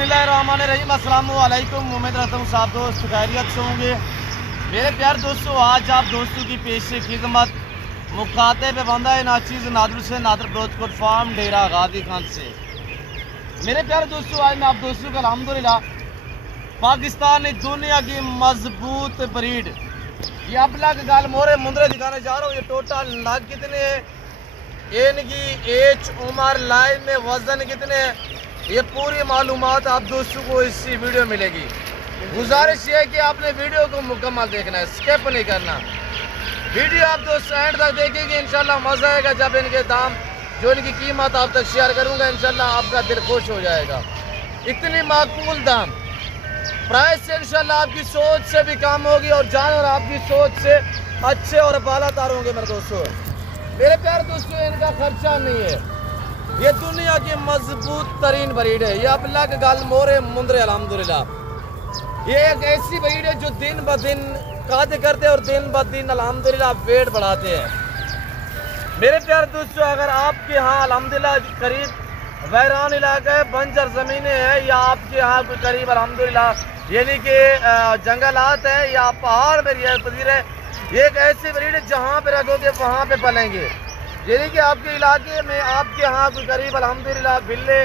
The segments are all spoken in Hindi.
बिस्मिल्लाहिर्रहमानिर्रहीम। अस्सलामु अलैकुम। उम्मीद रखता हूँ सब दोस्त खैरियत से होंगे। मेरे प्यार दोस्तों, आज आप दोस्तों की पेश खिदमत मुखाते पे बंदा है नाचीज़ नादर से नादर ब्रोचकोट फार्म डेरा गाजी खान से। मेरे प्यार दोस्तों, आज मैं आप दोस्तों का अल्हम्दुलिल्लाह पाकिस्तान की दुनिया की मजबूत ब्रीड ये अपना के गाल मोरे मुंदरे दिखाने जा रहा हूँ। ये टोटल नग कितने हैं, इनकी एज उम्र लाइन में वजन कितने हैं, ये पूरी मालूमात आप दोस्तों को इसी वीडियो मिलेगी। गुजारिश ये है कि आपने वीडियो को मुकम्मल देखना है, स्किप नहीं करना। वीडियो आप दोस्त एंड तक देखेंगे, इंशाल्लाह मज़ा आएगा। जब इनके दाम जो इनकी कीमत आप तक शेयर करूंगा, इंशाल्लाह आपका दिल खुश हो जाएगा। इतनी माकूल दाम प्राइस से इंशाल्लाह आपकी सोच से भी काम होगी और जानवर आपकी सोच से अच्छे और बालातर होंगे। मेरे दोस्तों, मेरे प्यार दोस्तों, इनका खर्चा नहीं है। ये दुनिया की मजबूत तरीन ब्रीड है। ये अल्लाह के गाल मोरे मुंदरे अल्हम्दुलिल्लाह। ये एक ऐसी ब्रीड है जो दिन ब दिन कादे करते हैं और दिन ब दिन अल्हम्दुलिल्लाह वेट बढ़ाते हैं। मेरे प्यार दोस्तों, अगर आपके यहाँ अल्हम्दुलिल्लाह करीब वैरान इलाका है, बंजर ज़मीनें हैं, या आपके यहाँ कोई करीब अल्हम्दुलिल्लाह यानी कि जंगलात है या पहाड़ में रियायत पजीर है, ये एक ऐसी ब्रीड है जहाँ पे रखोगे वहाँ पे पलेंगे। यानी कि आपके इलाके में आपके यहाँ कोई करीब अल्हम्दुलिल्लाह बिल्ले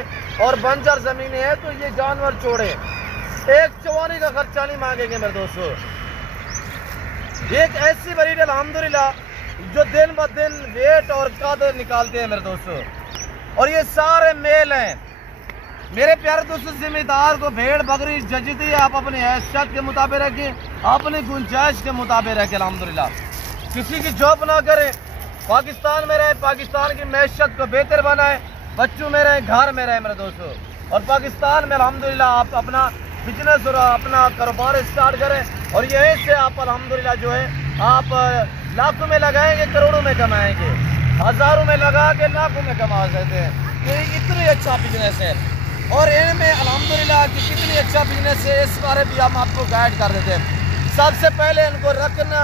और बंजर ज़मीनें हैं तो ये जानवर छोड़े, एक चवानी का खर्चा नहीं मांगेंगे मेरे दोस्तों। ये एक ऐसी ब्रीड है अल्हम्दुलिल्लाह जो दिन ब दिन वेट और कद निकालते हैं मेरे दोस्तों, और ये सारे मेल हैं। मेरे प्यारे दोस्तों, जिम्मेदार को भेड़ बकरी जजती है, आप अपनी हैसियत के मुताबिक रखें, अपनी गुंजाइश के मुताबिक रखें। अल्हम्दुलिल्लाह किसी की जॉब ना करें, पाकिस्तान में रहे, पाकिस्तान की मैशत को बेहतर बनाए, बच्चों में रहे, घर में रहे मेरे दोस्तों। और पाकिस्तान में अल्हम्दुलिल्लाह आप अपना बिजनेस और अपना कारोबार स्टार्ट करें, और यही से आप अल्हम्दुलिल्लाह जो है आप लाखों में लगाएंगे, करोड़ों में कमाएंगे, हज़ारों में लगा के लाखों में कमा सकते हैं। ये इतनी अच्छा बिजनेस है और इनमें अल्हम्दुलिल्लाह कि कितनी अच्छा बिजनेस है, इस बारे भी हम आपको गाइड कर देते हैं। सबसे पहले इनको रखना,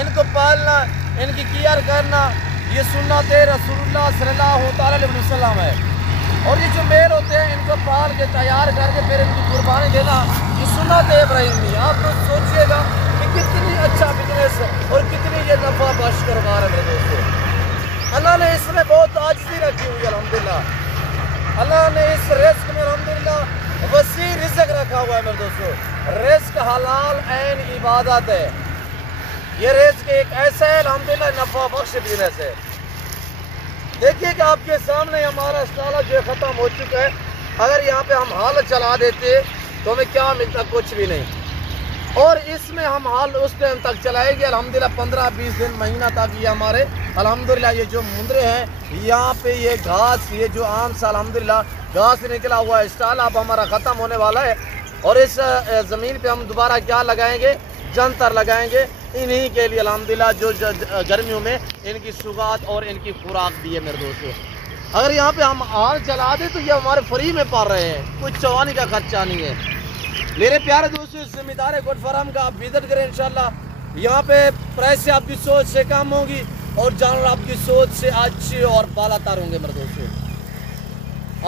इनको पालना, इनकी केयर करना, ये सुन्नत रसूलुल्लाह सल्लल्लाहु अलैहि वसल्लम है। और ये जो मेल होते हैं इनको पाल के तैयार करके फिर इनकी कुर्बानी देना, ये सुन्नत इब्राहिमी। आप लोग सोचिएगा कि कितनी अच्छा बिजनेस है और कितनी ये नफा बख्श कारोबार है मेरे दोस्तों। अल्लाह ने इसमें बहुत आजिज़ी रखी हुई है अल्हम्दुलिल्लाह। अल्लाह ने इस रिस्क में अल्हम्दुलिल्लाह वसी रिज़्क़ रखा हुआ है मेरे दोस्तों। रिस्क हलाल ऐन इबादत है। ये रिस्क एक ऐसा है अल्हम्दुलिल्लाह नफा बख्श बिजनेस है। देखिए कि आपके सामने हमारा साला जो ख़त्म हो चुका है। अगर यहाँ पे हम हाल चला देते तो हमें क्या मिलता, कुछ भी नहीं। और इसमें हम हाल उस टाइम तक चलाएंगे अल्हम्दुलिल्लाह 15-20 दिन महीना तक। ये हमारे अल्हम्दुलिल्लाह ये जो मुंदरे हैं यहाँ पे ये घास, ये जो आम सा अल्हम्दुलिल्लाह घास निकला हुआ है, स्टाल अब हमारा ख़त्म होने वाला है। और इस ज़मीन पे हम दोबारा क्या लगाएंगे, जंतर लगाएंगे इन्हीं के लिए अल्हम्दुलिल्लाह जो गर्मियों में इनकी सुगात और इनकी खुराक भी है मेरे दोस्तों। अगर यहाँ पे हम हाल चला दें तो ये हमारे फ्री में पाल रहे हैं, कुछ चवानी का खर्चा नहीं है। मेरे प्यारे दोस्तों, जिम्मेदार गोट फार्म का आप विजिट करें इंशाल्लाह। यहाँ पे प्राइस से आपकी सोच से कम होगी और जानवर आपकी सोच से अच्छे और बालातर होंगे मेरे दोस्तों।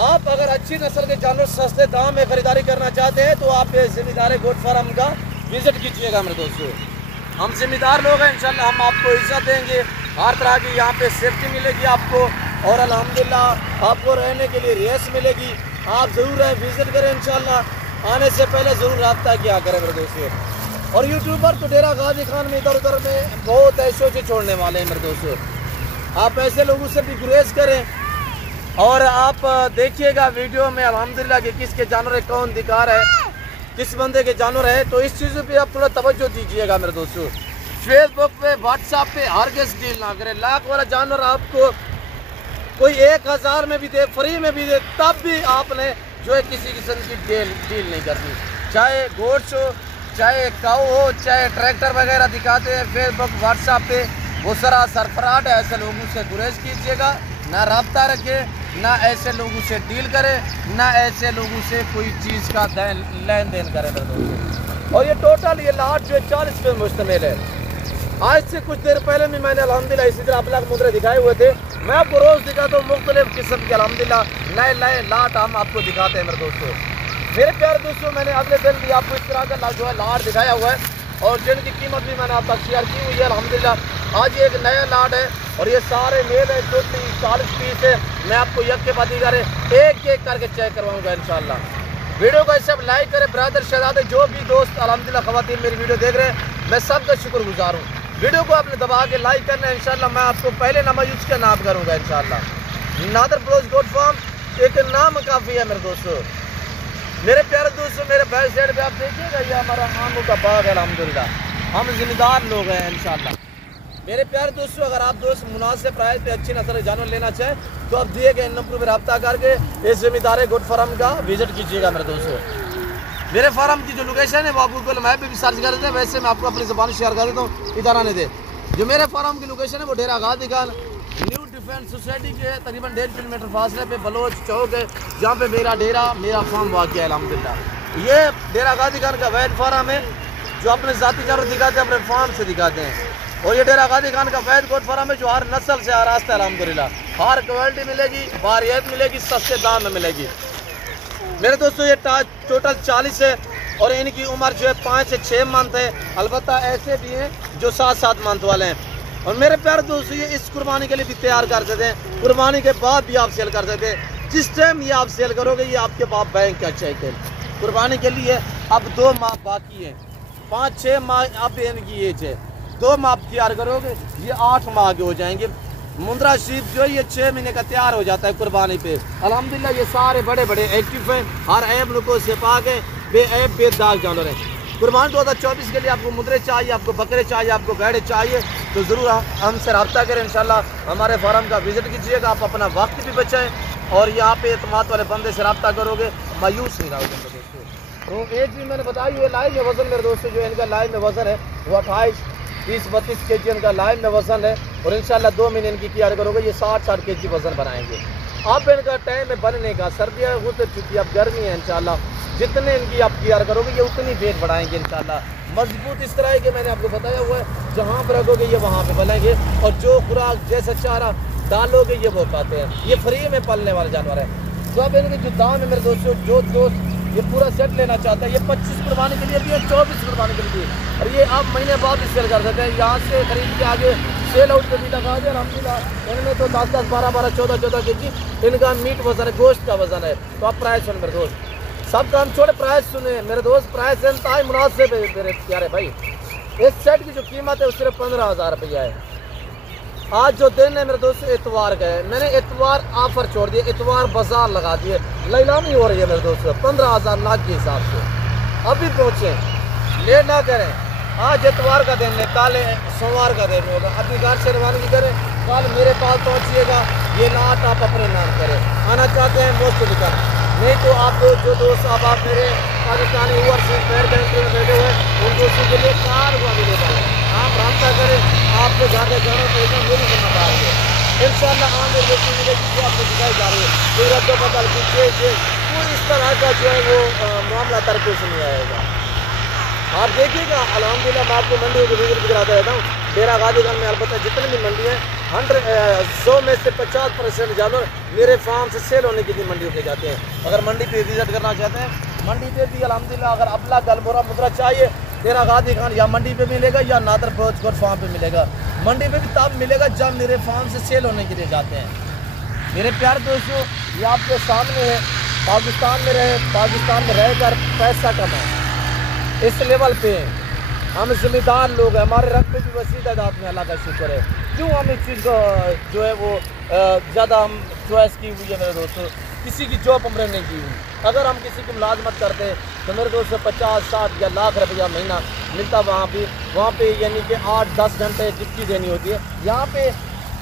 आप अगर अच्छी नस्ल के जानवर सस्ते दाम में खरीदारी करना चाहते हैं तो आप जिम्मेदार गोट फार्म का विजिट कीजिएगा मेरे दोस्तों। हम जिम्मेदार लोग हैं, इंशाल्लाह हम आपको इज्जत देंगे, हर तरह की यहाँ पे सेफ्टी मिलेगी आपको, और अल्हम्दुलिल्लाह आपको रहने के लिए रिहाइश मिलेगी। आप ज़रूर विजिट करें इंशाल्लाह। आने से पहले ज़रूर रब्ता किया करें मेरे दोस्तों। और यूट्यूबर तो डेरा गाजी खान में इधर उधर में बहुत ऐसे से छोड़ने वाले हैं मेरे दोस्तों। आप ऐसे लोगों से भी गुरेज करें और आप देखिएगा वीडियो में अल्हम्दुलिल्लाह कि किसके जानवर कौन दिखा रहा है, किस बंदे के जानवर है, तो इस चीज़ों पे आप थोड़ा तवज्जो दीजिएगा मेरे दोस्तों। फेसबुक पे, व्हाट्सएप पे हर किस डील ना करें। लाख वाला जानवर आपको कोई 1000 में भी दे, फ्री में भी दे, तब भी आपने जो है किसी किस्म की डील नहीं करनी। चाहे गोट्स हो, चाहे काऊ हो, चाहे ट्रैक्टर वगैरह दिखाते हैं फेसबुक व्हाट्सएप पे, वो सरासर फ्रॉड है। ऐसे लोगों से गुरेज कीजिएगा, ना रब्ता रखें, ना ऐसे लोगों से डील करें, ना ऐसे लोगों से कोई चीज़ का लेन देन करें मेरे दोस्तों। और ये टोटल ये लाट जो 40 पे मुश्तमिल है। आज से कुछ देर पहले भी मैंने अल्हम्दुलिल्लाह इसी तरह अपना मुद्रे दिखाए हुए थे। मैं आपको रोज़ दिखाता हूँ मुख्तलिफ किस्म के अल्हम्दुलिल्लाह नए नए लाट हम आपको दिखाते हैं मेरे दोस्तों। मेरे प्यारे दोस्तों, मैंने अगले दिन भी आपको इस तरह का जो है लाट दिखाया हुआ है और जिनकी कीमत भी मैंने आप तक शेयर की हुई है अल्हम्दुलिल्लाह। आज ये एक नया लाट है और ये सारे मेल है, टोटली 40 पीस है। मैं आपको यक के बाद एक एक करके चेक करवाऊँगा इंशाल्लाह। वीडियो को सब लाइक करें ब्रदर शहजादे, जो भी दोस्त अल्हम्दुलिल्लाह ख़वातीन मेरी वीडियो देख रहे हैं, मैं सबका शुक्रगुजार हूँ। वीडियो को आपने दबा के लाइक करना है इंशाल्लाह। मैं आपको पहले नंबर यूज का नाम करूँगा इंशाल्लाह। नादर ब्रोच गोट फार्म एक नाम काफ़ी है मेरे दोस्तों। मेरे प्यारे दोस्तों, मेरे बैक साइड पे आप देखिएगा ये हमारा आमों का बाग है अल्हम्दुलिल्लाह। हम जिम्मेदार लोग हैं इंशाल्लाह। मेरे प्यारे दोस्तों, अगर आप दोस्त मुनासिब प्राइस पे अच्छी नस्ल के जानवर लेना चाहें तो आप दिए गए नंबर पर रब्ता करके इस जिम्मेदार गोट फार्म का विजिट कीजिएगा मेरे दोस्तों। मेरे फार्म की जो लोकेशन है वो आप गूगल मैप पे भी सर्च कर देते हैं। वैसे मैं आपको अपनी ज़बान शेयर कर देता हूँ, इधर आने दे। जो मेरे फार्म की लोकेशन है वो डेरा Ghazi Khan new defence society के तकरीबन 1.5 किलोमीटर फासले पे बलोच चौक है, जहाँ पे मेरा फार्म वाक़ है अल्हम्दुलिल्लाह। ये डेरा गाजी खान का वैद फार्म है जो अपने ज़ाती जानवर दिखाते हैं, अपने फार्म से दिखाते हैं। और ये डेरा गाजी खान का वैद गोट फार्म है जो हर नस्ल से आरास्ता है अल्हम्दुलिल्लाह। हर क्वालिटी मिलेगी, वारियत मिलेगी, सस्ते दाम में मिलेगी। मेरे दोस्तों, ये टोटल 40 है और इनकी उम्र जो है 5 से 6 मंथ है। अलबत्ता ऐसे भी हैं जो 7-7 मंथ वाले हैं। और मेरे प्यारे दोस्तों, ये इस कुर्बानी के लिए भी तैयार कर सकते हैं, कुर्बानी के बाद भी आप सेल कर सकते हैं। जिस टाइम ये आप सेल करोगे ये आपके पास बैंक का चेक है। कुर्बानी के लिए अब 2 माह बाकी है, 5-6 माह अब इनकी एज है। 2 माह आप तैयार करोगे ये 8 माह के हो जाएंगे। मुंद्रा शीप जो है ये 6 महीने का तैयार हो जाता है कुर्बानी पे अल्हम्दुलिल्लाह। ये सारे बड़े बड़े एक्टिव हैं, हर ऐब नुको से पाक है, बेऐब बेदाग जानवर हैं। कुर्बानी 2024 के लिए आपको मुद्रे चाहिए, आपको बकरे चाहिए, आपको भेड़े चाहिए तो ज़रूर हमसे रब्ता करें इंशाल्लाह। हमारे फार्म का विज़िट कीजिएगा, आप अपना वक्त भी बचाएँ और यहाँ पे एतमाद वाले बंदे से रब्ता करोगे, मायूस नहीं रहोगे मेरे दोस्तों। तो एक चीज़ मैंने बताई हुई लाइव में वज़न मेरे दोस्तों, जो इनका लाइव में वज़न है वो 28, 30-32 kg इनका लाइव में वज़न है। और इंशाल्लाह 2 महीने इनकी तैयार करोगे ये 60-60 kg वज़न बनाएंगे। अब इनका टाइम है बनने का, सर्दियाँ गुजर चुकी है, अब गर्मी है इंशाल्लाह। जितने इनकी आप तैयार करोगे ये उतनी वेट बढ़ाएंगे इंशाल्लाह। मजबूत इस तरह है कि मैंने आपको बताया हुआ है, जहाँ पर रखोगे ये वहाँ पे बनेंगे और जो खुराक जैसा चारा डालोगे ये वो पाते हैं। ये फ्री में पलने वाले जानवर है। तो अब इनके जो दाम है मेरे दोस्तों, जो दोस्त ये पूरा सेट लेना चाहता है, ये 25 कुर्बानी के लिए भी है, 24 कुर्बानी के लिए, और ये आप महीने बाद भी सेल कर सकते हैं। यहाँ से खरीद के आगे सेल आउट पे भी लगा दे अल्हम्दुलिल्लाह। इनमें तो 10-10, 12-12, 14-14 kg इनका मीट वजन है, गोश्त का वजन है। तो आप प्राइस सुन मेरे दोस्त, सब काम छोड़े प्राइस सुने मेरे दोस्त। प्राइस इंतहाई मुनासिब है मेरे प्यारे भाई। इस सेट की जो कीमत है वो सिर्फ 15,000 रुपया है। आज जो दिन है मेरे दोस्तों इतवार का है, मैंने इतवार ऑफर छोड़ दिया, इतवार बाजार लगा दिए, नीलामी हो रही है मेरे दोस्तों 15,000 नाक के हिसाब से। अभी पहुँचे, लेट ना करें। आज इतवार का दिन है, कल सोमवार का दिन होगा। अभी घर से रवानगी करें, कल मेरे पास पहुँचिएगा। ये लाट आप अपने नाम करें, आना चाहते हैं मोस्ट लिखा, नहीं तो आप जो दोस्त अब आप मेरे पाकिस्तानी ओवरसीज कंट्री में बैठे हुए उन दोस्तों के लिए कार हुआ मिलेगा। आप रब्ता करें, आपको ज़्यादा जाना पैसा मेरी जिम्मेदार है इंशाल्लाह। आगे देखी मिलेगी जो आपको दिखाई जा रही है, कोई रद्द बदल कीजिए, कोई इस तरह का जो है वो मामला तरपेश नहीं आएगा। आप देखिएगा अल्हम्दुलिल्लाह। मैं आपको मंडियों के विजिट भी कराता रहता हूँ। डेरा गाजी खान में अलबत्ता जितनी भी मंडी हैं 100 में से 50% जानवर मेरे फार्म से सेल होने के लिए मंडियों पे जाते हैं। अगर मंडी पे विजिट करना चाहते हैं, मंडी पे भी अल्हम्दुलिल्लाह अगर अबला गलबोरा मुद्रा चाहिए डेरा गाजी खान या मंडी पे मिलेगा या नादर ब्रोच गोट फार्म पे मिलेगा। मंडी पे भी तब मिलेगा जब मेरे फार्म से सेल होने के लिए जाते हैं। मेरे प्यारे दोस्तों, ये आपके सामने है, पाकिस्तान में रहकर पैसा कमाए इस लेवल पे हम जिम्मेदार लोग हैं। हमारे रंग पे भी वसी तादाद में अल्लाह का शुक्र है। क्यों हम इस चीज़ को जो है वो ज़्यादा हम चॉइस की हुई है मेरे दोस्तों, किसी की जॉब हमने नहीं की हुई। अगर हम किसी की मुलाजमत करते तो मेरे दोस्तों 50-60 या लाख रुपया महीना मिलता वहाँ पे यानी कि 8-10 घंटे ड्यूटी देनी होती है। यहाँ पे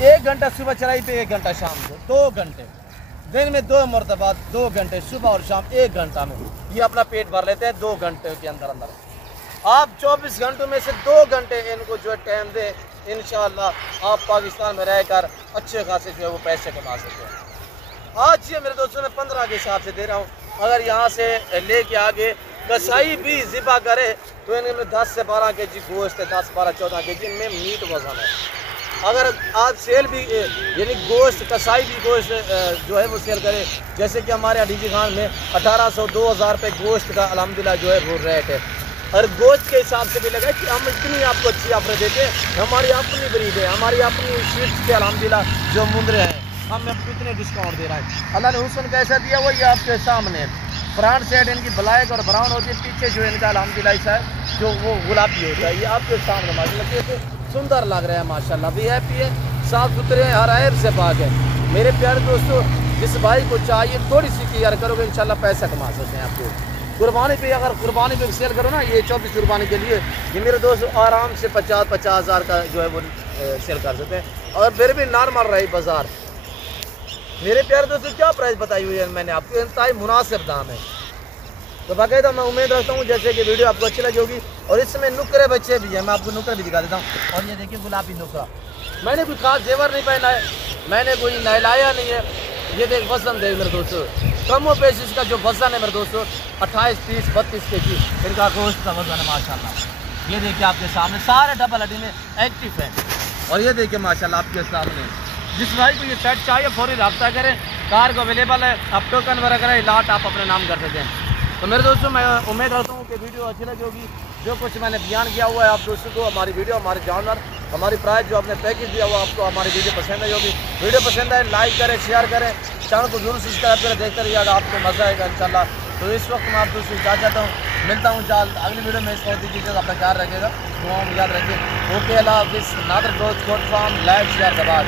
1 घंटा सुबह चढ़ाई पे 1 घंटा शाम को, 2 घंटे दिन में 2 मरतबा 2 घंटे सुबह और शाम 1 घंटा में ये अपना पेट भर लेते हैं 2 घंटे के अंदर। आप 24 घंटों में से 2 घंटे इनको जो है टाइम दें, इंशाअल्लाह आप पाकिस्तान में रहकर अच्छे खासे जो है वो पैसे कमा सकते हैं। आज ये मेरे दोस्तों मैं 15 के हिसाब से दे रहा हूँ। अगर यहाँ से लेके आगे कसाई भी ज़िबा करे तो इनमें 10 से 12 kg गोश्त है, 10-12-14 kg इनमें मीट वजन है। अगर आप सेल भी यानी गोश्त कसाई भी गोश्त जो है वो सेल करे, जैसे कि हमारे डीजी खान में 1800-2000 रुपये गोश्त का अल्हम्दुलिल्लाह जो है वो रेट है। और गोश्त के हिसाब से भी लगा कि हम इतनी आपको अच्छी ऑफर देते हैं, हमारी अपनी ब्रीड है, हमारी अपनी शीट्स के अल्हम्दुलिल्लाह जो मुंदरे हैं, हम कितने डिस्काउंट दे रहा है। अल्लाह ने हुस्न कैसा दिया वो ये आपके सामने। फ्रंट साइड इनकी ब्लैक और ब्राउन होती है, पीछे जो इनका अल्हम्दुलिल्लाह है जो वो गुलाबी होता है, ये आपके सामने माशाल्लाह कैसे सुंदर लग रहा है माशाल्लाह। VIP है, साफ सुथरे हैं, हर ऐब से पाक है। मेरे प्यारे दोस्तों, जिस भाई को चाहिए थोड़ी सी केयर करोगे इंशाल्लाह पैसा कमा सकते हैं। आपको कुर्बानी पे अगर कुर्बानी पे सेल करो ना, ये 24 कुर्बानी के लिए ये मेरे दोस्त आराम से 50-50 हज़ार का जो है वो सेल कर सकते हैं, और फिर भी नॉर्मल रही बाजार। मेरे प्यारे दोस्तों क्या प्राइस बताई हुई है मैंने आपको, इंतहाई मुनासिब दाम है। तो बाकायदा मैं उम्मीद रखता हूँ जैसे कि वीडियो आपको अच्छी लगी होगी। और इसमें नुकरे बच्चे भी हैं, मैं आपको नुकरे भी दिखा देता हूँ। और ये देखिए गुलाबी नुकरा, मैंने कोई खास जेवर नहीं पहना है, मैंने कोई नहलाया नहीं है। ये देख वजन देख मेरे दोस्तों, कम और पेश इसका जो वजन है मेरे दोस्तों 28, 30, 32 kg इनका गोश्त का वजन है माशाल्लाह। ये देखिए आपके सामने सारे डबल हड्डी में एक्टिव है। और ये देखिए माशाल्लाह आपके सामने, जिस भाई को ये सेट चाहिए फौरी रब्ता करें, कार को अवेलेबल है, आप टोकन वगैरह लाट आप अपने नाम कर सकते हैं। तो मेरे दोस्तों मैं उम्मीद करता हूँ कि वीडियो अच्छी लगी होगी। जो कुछ मैंने बयान किया हुआ है आप दोस्तों को, हमारी वीडियो, हमारे जानवर, हमारी प्राइस जो आपने पैकेज दिया हुआ आपको हमारी वीडियो पसंद आई होगी। वीडियो पसंद आए लाइक करें, शेयर करें, चैनल को जरूर सब्सक्राइब करें, देखते रहिएगा, आपको मज़ा आएगा इंशाल्लाह। तो इस वक्त मैं आप दोस्तों इजाज़त चाहता हूँ, मिलता हूँ जल्द अगली वीडियो में। इस बहुत दीजिएगा, अपना ख्याल रखिएगा, दुआओं में याद रखिए। ओके, अल्लाह हाफिज़। नादर ब्रोच कोट फार्म, लाइक शेयर दबा।